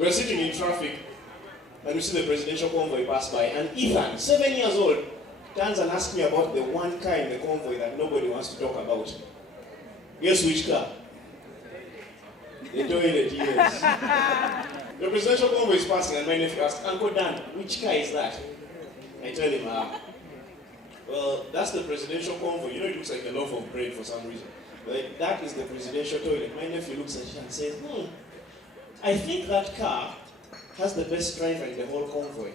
We're sitting in traffic, and we see the presidential convoy pass by, and Ethan, 7 years old, turns and asks me about the one car in the convoy that nobody wants to talk about. Guess which car? The toilet, yes. The presidential convoy is passing, and my nephew asks, Uncle Dan, which car is that? I tell him, well, that's the presidential convoy. You know, it looks like a loaf of bread for some reason. But that is the presidential toilet. My nephew looks at it and says, I think that car has the best driver in the whole convoy.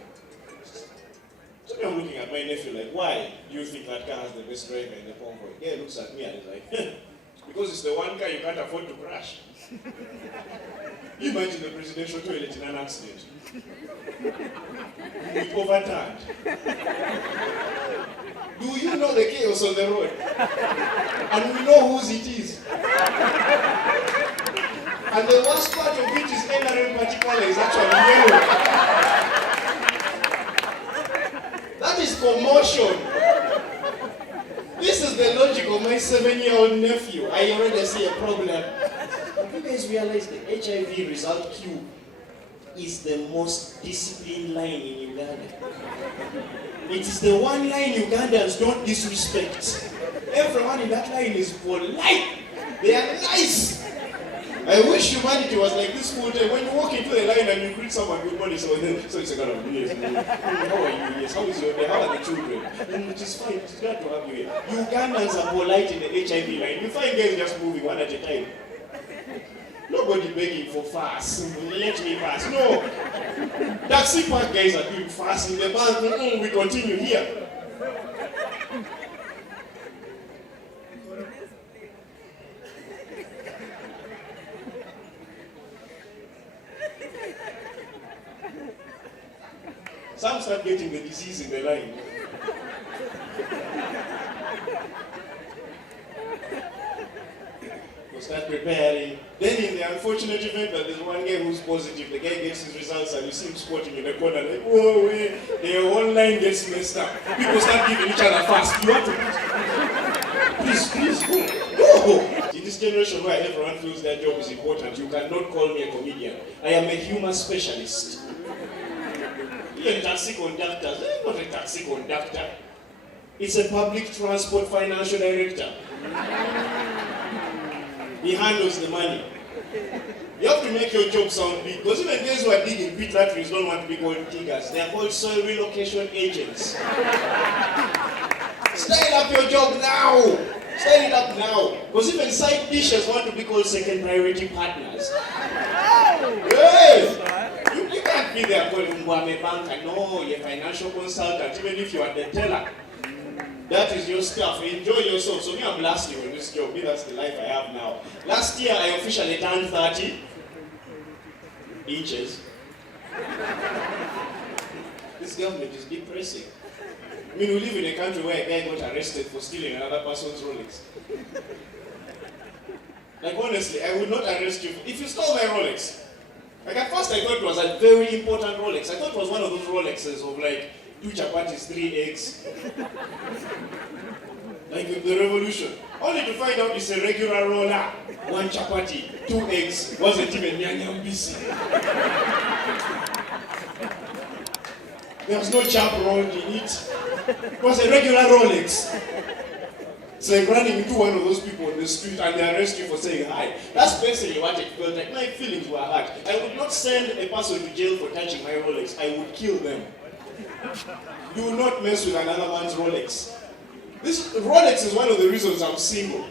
So I'm looking at my nephew like, why do you think that car has the best driver in the convoy? He looks at me and he's like, because it's the one car you can't afford to crash. Imagine the presidential toilet in an accident. It overturned. Do you know the chaos on the road? And we know whose it is. And the worst part of it is NRM particular is actually yellow. That is commotion. This is the logic of my 7-year-old nephew. I already see a problem. You guys realize the HIV result queue is the most disciplined line in Uganda. It is the one line Ugandans don't disrespect. Everyone in that line is polite. They are nice. I wish humanity was like this full time. When you walk into the line and you greet someone, good morning, so it's a kind of yes. How are you? Yes. How is your day? How are the children? It is fine. It's glad to have you here. Ugandans are polite in the HIV line. You find guys just moving one at a time. Nobody begging for fast. Let me pass. No. Taxi park guys are doing fast in the bank. We continue here. Some start getting the disease in the line. We start preparing. Then in the unfortunate event that there's one guy who's positive, the guy gets his results and you see him squatting in the corner like, whoa, the whole line gets messed up. People start giving each other fast. You want to please, go. In this generation where everyone feels their job is important, you cannot call me a comedian. I am a humor specialist. Even taxi conductors, I'm not a taxi conductor. It's a public transport financial director. He handles the money. You have to make your job sound big, because even guys who are digging pit latrines don't want to be called diggers. They are called soil relocation agents. Style up your job now. Style it up now. Because even side dishes want to be called second priority partners. Yes! You can't be there calling Mbwame banker. No, you're a financial consultant, even if you are the teller. That is your stuff. Enjoy yourself. So me, I'm last year in this job. Me, that's the life I have now. Last year, I officially turned 30 inches. This government is depressing. I mean, we live in a country where a guy got arrested for stealing another person's Rolex. Like, honestly, I would not arrest you if you stole my Rolex. Like, at first I thought it was a very important Rolex. I thought it was one of those Rolexes of like 2 chapatis, 3 eggs. Like the revolution. Only to find out it's a regular roller. 1 chapati, 2 eggs, wasn't even nyanyambisi. There was no chap rolled in it. It was a regular Rolex. It's like running into one of those people on the street and they arrest you for saying hi. That's basically what it felt like. My feelings were hurt. I would not send a person to jail for touching my Rolex. I would kill them. Do not mess with another man's Rolex. This Rolex is one of the reasons I'm single.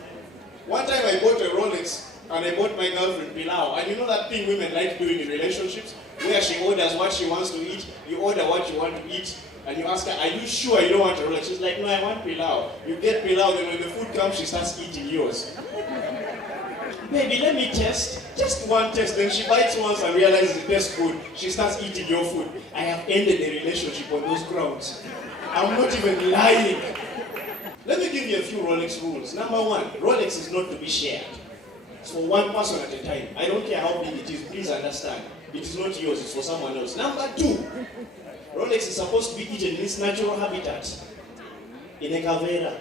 One time I bought a Rolex and I bought my girlfriend pilau. And you know that thing women like doing in relationships? Where she orders what she wants to eat, you order what you want to eat, and you ask her, are you sure you don't want a Rolex? She's like, no, I want pilau. You get pilau, then when the food comes, she starts eating yours. Baby, let me test. Just one test. Then she bites once and realizes it tastes good. She starts eating your food. I have ended the relationship on those grounds. I'm not even lying. Let me give you a few Rolex rules. Number 1, Rolex is not to be shared. It's for one person at a time. I don't care how big it is, please understand. It is not yours, it's for someone else. Number 2, Rolex is supposed to be eaten in its natural habitat. In a cavera.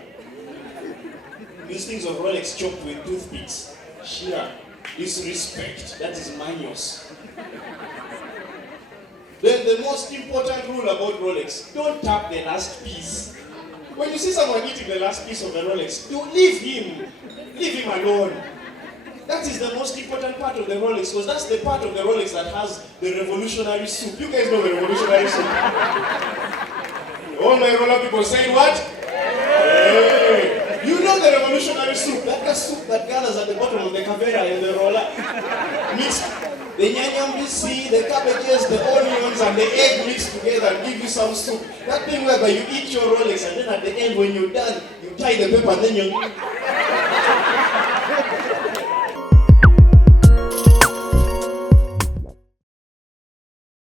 These things of Rolex chopped with toothpicks. Sheer disrespect. That is manios. the most important rule about Rolex. Don't tap the last piece. When you see someone eating the last piece of the Rolex, you leave him. Leave him alone. That is the most important part of the Rolex, because that's the part of the Rolex that has the revolutionary soup. You guys know the revolutionary soup. All my roller people saying what? Hey. You know the revolutionary soup. That's the soup that gathers at the bottom of the cavera and the roller. Mixed. The nyanyambisi, the cabbages, the onions, and the egg mixed together and give you some soup. That thing whereby you eat your Rolex and then at the end when you're done, you tie the paper and then you...